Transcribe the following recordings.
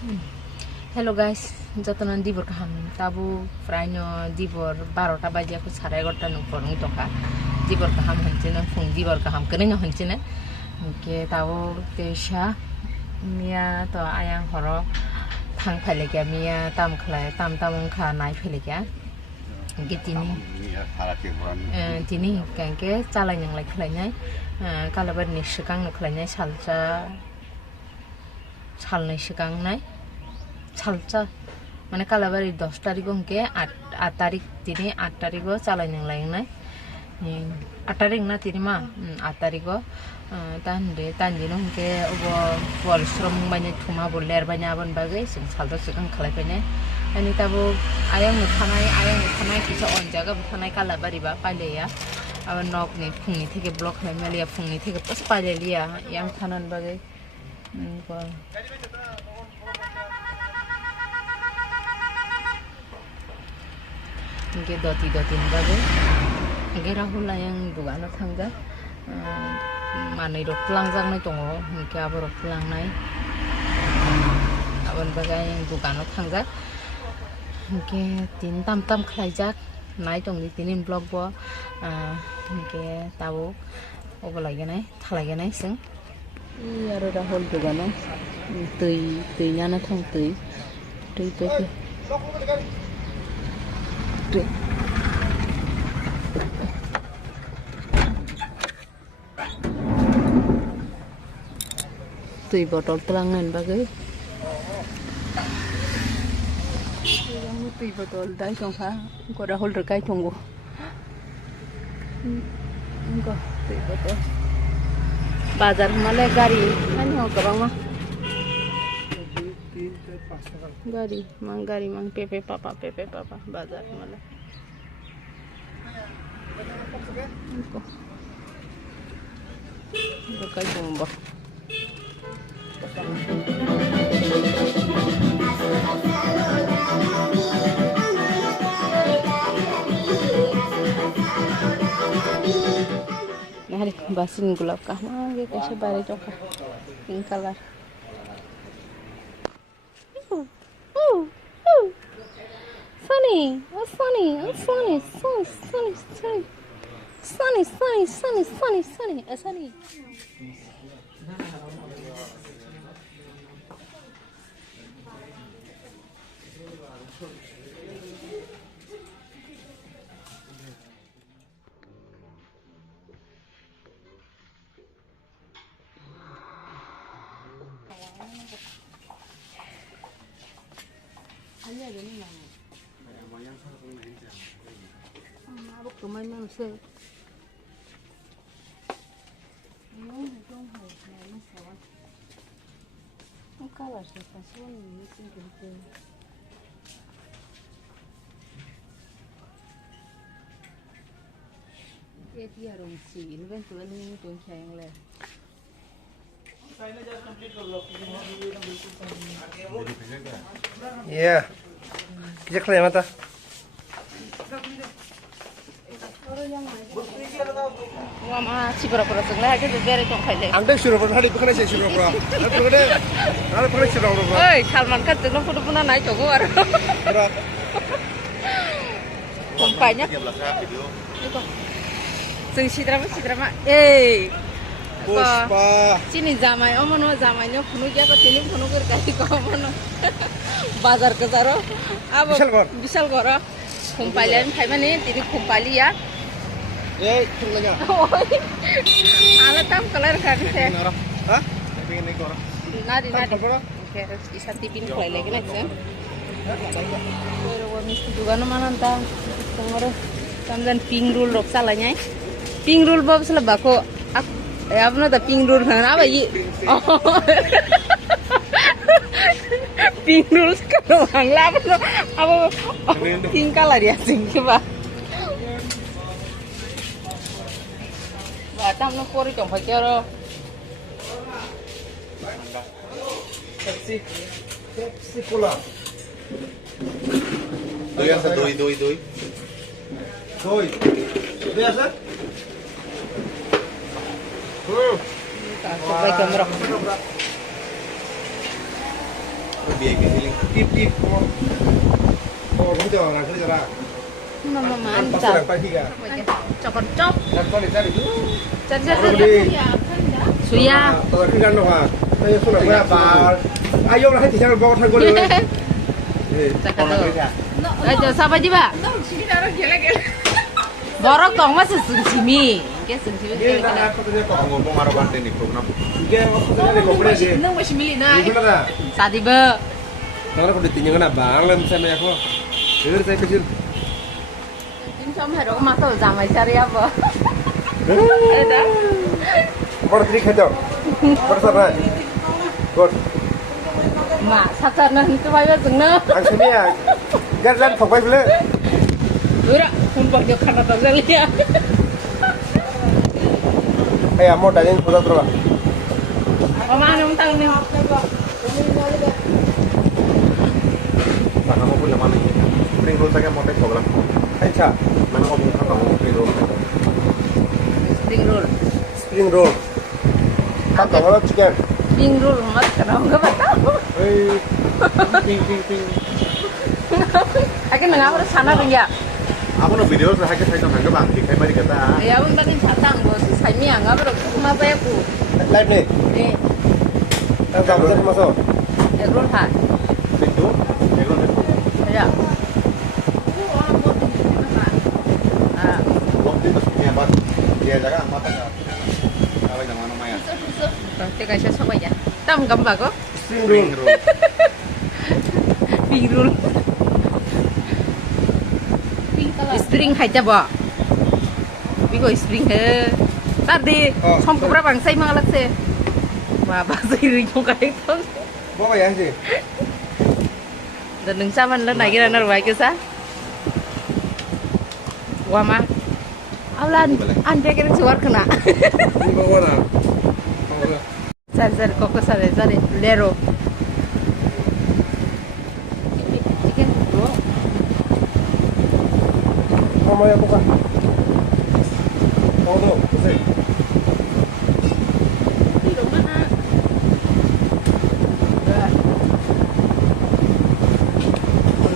Hello guys, যতক্ষণ দিবর কাহাম তাবু প্রায় দিবর 12টা বাজে aku 11:30 nung porong toka দিবর কাহাম হচ্ছে না ফুং দিবর কাহাম কেন হচ্ছে না কে তাবু তেসা মিয়া তো আয়াং হর থাং ফাইলে গিয়া মিয়া তাম খালায় তাম তামং খা নাই ফাইলে গিয়া কে তিনি কেনকে চালাই নাंलाय খালাयनाय कालाबारिनि सिगांनो खालायनाय सालनै सिगांनाय सालचा माने कालाबारि 10 तारिख के 8 तारिख तिनी 8 तारिख चालाय नांलायनाय 8 तारिख ना तिनी मा 8 तारिख तानदे तानजिनो के अब परिश्रम बायनाय थुमा बोलेर बायना बन बागै जों सालदा सिगां खालायफैनाय अनि ताबो आयं थानाय किसा अनजागा थानाय कालाबारि बा पाइलेया अब नकनि फुंनि थेके ब्लक खालायमालिया फुंनि थेके पस पाइलेलिया यां थानान बागै Oke, doti-dotin bagus. Oke, Rahul yang dugano tangga. Mana itu pulang jangan itu ngoh. Oke, abor pulang naik. Abon bagai yang dugano tangga. Oke, tin tam kelajak. Naik tong di tinin blog bo. Oke, tahu. Oke lagi naik, lagi naik seng. Iya, Rahul dugano. Tui-tuinya na tang tui. Tui. Tui botol telangan bagai. Yang tui botol dai tong ha, ko Rahul rekai tunggu. Engko tui botol. Bazar male gari, kan ho kabang mah. Gari mang pepe papa bazar male. Engko. Rekai tunggu. Hari basin gulab kah mah kayak bare coka pink color. Sunny. Hanya ada ni mana? Abang kemana mana Kalah sih pasuan ini sih gitu. Dia orang sih, ini kan tuan ini tuan sayang le. Iya. Kijak lah mata. Mama si pura-pura sebelah aja tuh beri tong kayak. Angkat suruh pun hari bukan saya suruh pura. Hari bukan suruh pura. Oi, Salman kan tuh foto pun naik cogo ar. Kumpanya. Sing sidrama. Puspa. Sini zamai, omono zamainya penuh jago sini penuh kerkai komono. Bazar ke zaro. Abo Bisal gora. Kumpalian kayak mana? Tini kumpali ya. Tunggu lagi. Alat tam kelar kan saya. Hah? Pengen naik orang. Nadi. Oke, bisa tipin play lagi nih sih. Pero wamis juga nama nanta. Tunggu samdan ping rule rok salahnya. Ping rule bab salah bako. Apa nada ping rule kan? Apa ye? Ping rule kalau bangla apa? Ping kalah dia sing ba. Batam no pori tong pakero. Pepsi Cola. Doi. Doi biasa? Sampai gemrok. biaya giling. Tip. Oh, gitu orang kerja lah. Mama Pas mantap. sedang pagi kan. Cokot-cok. Dan kau cari dulu. Cari. Suya. Kalau kan dong ah. Saya sudah berapa? Ayo lah hati jangan bawa tangguh dulu. Cakap tu. Ayo siapa je ba? Borok tong mas sungsimi. Ke sungsimi. Ini nak aku tanya kau ngomong marah banten ni program. Iya, aku tanya ni komplain sih. Nang masih milih na. Ini benar. Sadi ba. Karena aku ditinjau kena bang, lem sama aku. Dengar saya kecil. Incom hero masuk zamai cari apa? Kau trik aja. Kau sana. Kau. Ma, sakana itu bayo jengna. Ang sini ya. Jangan fokus dulu. Ura, pun pakai kana tak lihat. Eh, mau tanya sudah terus. Mama nung tang ni. Sana mau punya mana ini? Spring roll saya mau tes program. Acha, mana mau buka kamu spring roll? Spring roll. Spring roll. Kan kalau chicken. Spring roll mat kerang enggak tahu. Eh, ping. Akin nang apa sana ringya. Aku no video saya ke saya nggak bang, di kamera kita. Ya pun tadi satang bos, saya mi enggak bro, cuma apa ya ku. Live nih. Ni, Kan kamu bisa masuk. roll ha. Itu, itu. Ya. Ah, Waktu itu punya bang. Dia jaga mata kan. Kalau jangan nama ya. berarti kasih siapa ya? Tam gambar ko? Spring roll. Spring roll. Spring hai cha ba. Bigo spring he. Tadi som kubra bang sai mang lakse. Ba ba sai ring ko kai thong. Bawa ya sih. Dan nung saman lo nagi na ruai ke sa. Wa ma. Aulan ande kira suar kena. Ini bawa lah. Sar koko sare lero. Chicken. Mau ya buka. Mau tuh, sih.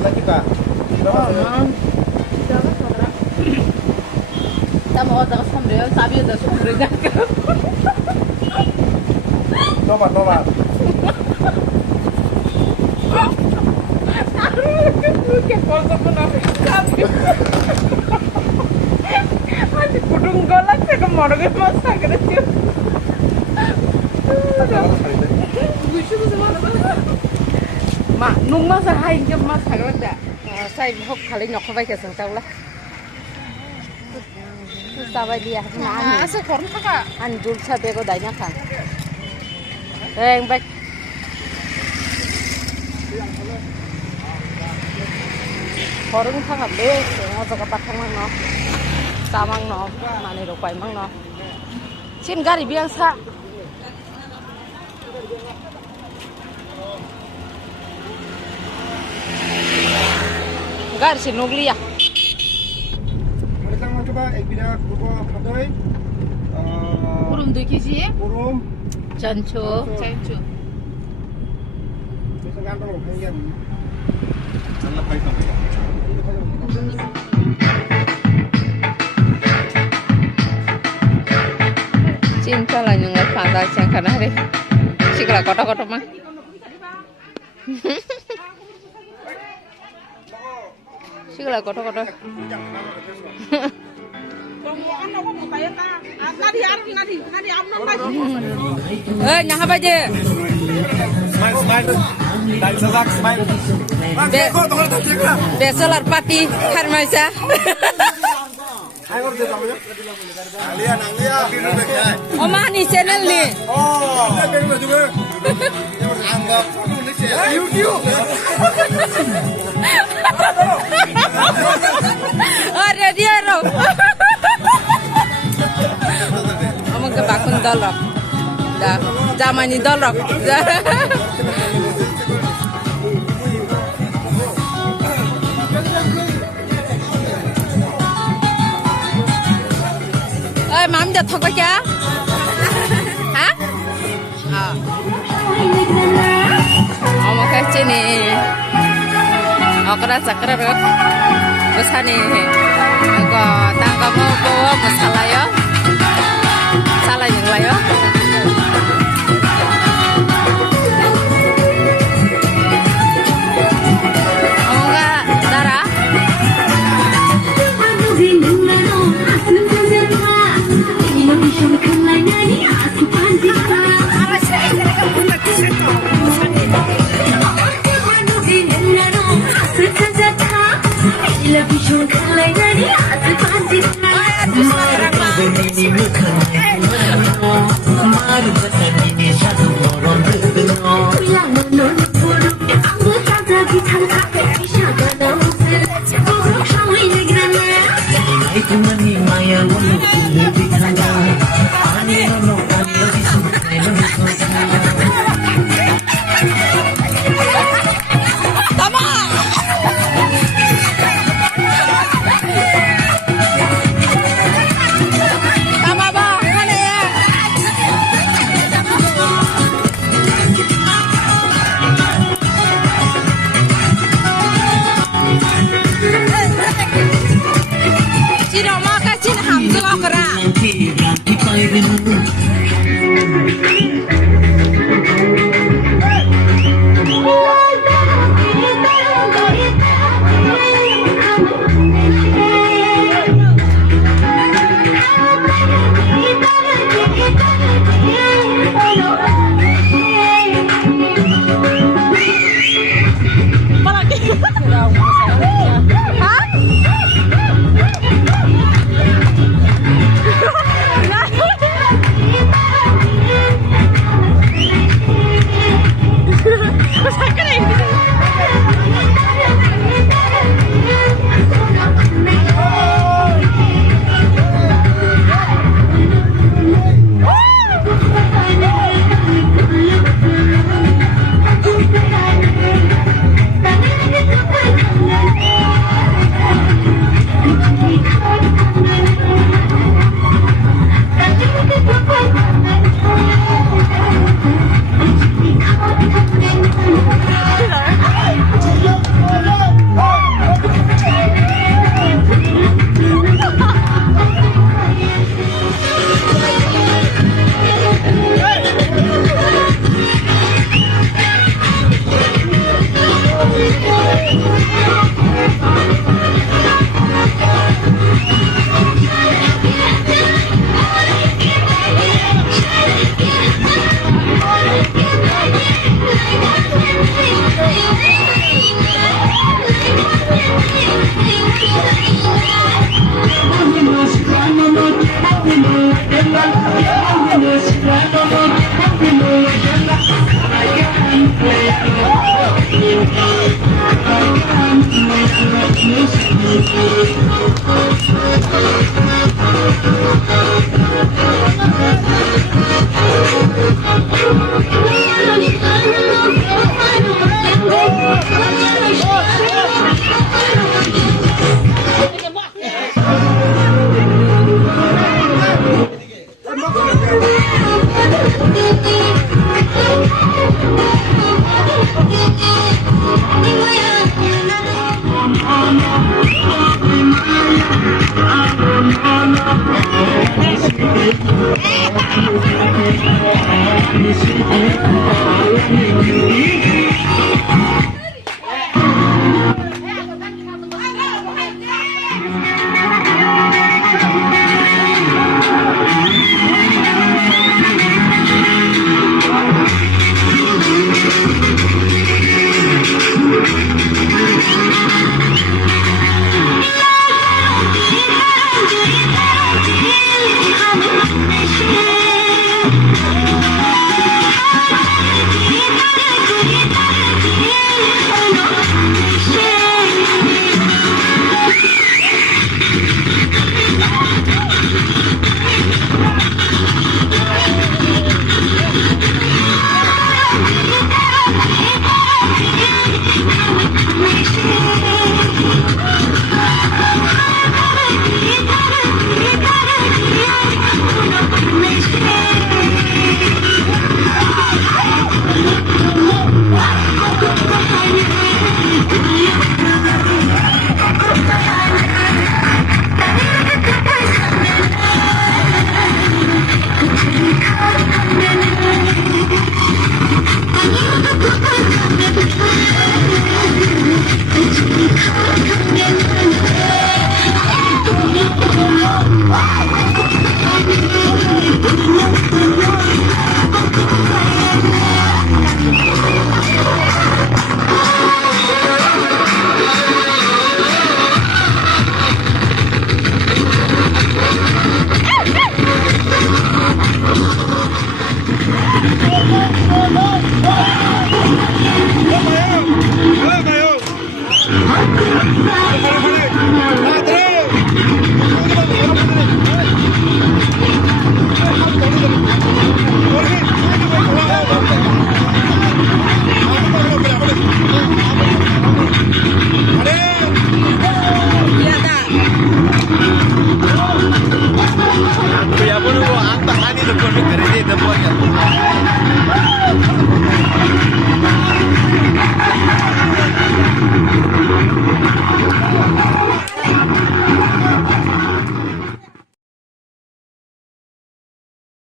Lagi kak. Tama ko takas hambre, sabi yun daw sumbre na ka. Nobat. Kaya kosa mo na. Sabi. Mati kudung golak sa kamaro ka masaga na siya. Gusto ko sa mga Ma, nung masahay ka masaga na. Say hop kali nyok bay ka sang tawla. Sabay dia na. Asa korn ka? Anjul sa bego danya ka. Baik. Korun thang le, ngo jaga pathang mang no. Samang no, mane ro kwai mang no. Sin gari biang sa. Gari sin nugli ya. Mereka coba bidak buku padoi. Kurum 2 kg. Kurum. Chancho. Bisa ngantong pengen. Jangan lepas sampai. Cinta lah yang nggak pantas yang karena deh. Sikla kotor mah. Sikla kotor. Nyah apa aja? Smile. Dan selak smile. Besok larpati harmaisa. Ayo kerja namanya. Anglia. Omah nih channel nih. Oh, ini juga. Anggap YouTube. Ada dia ro. Omong ke bakun dolok. Dah, zaman ini dolok. Mắm giật thật quá cha hả? Một cái trên okra sakra rot besani ko tangka mo bawa masalayo salah yang layo Aku ya pun mau antar ani tuh